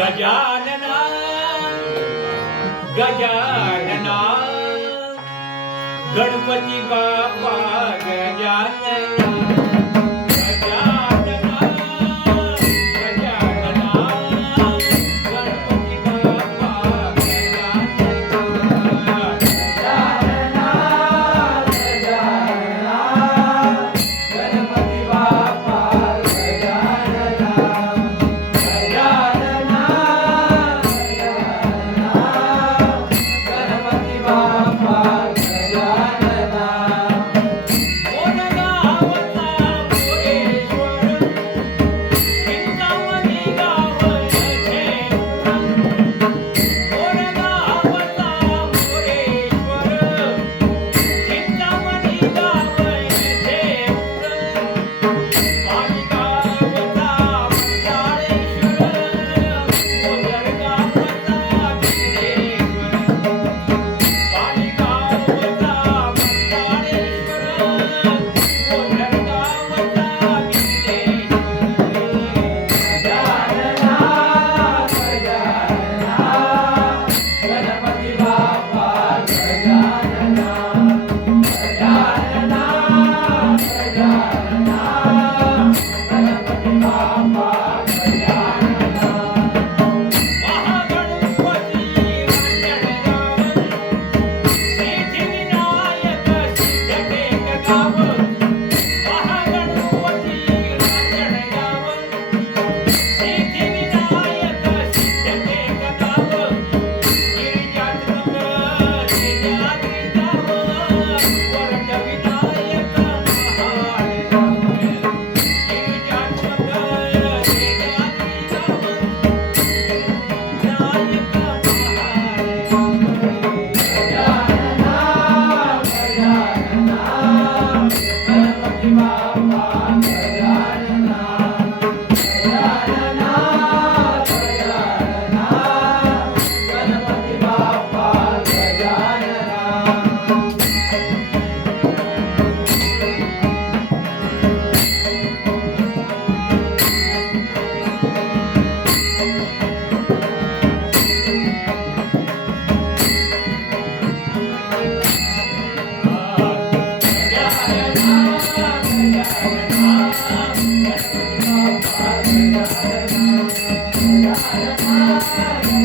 गजानना गजानना गणपती बाप Bye. Amen.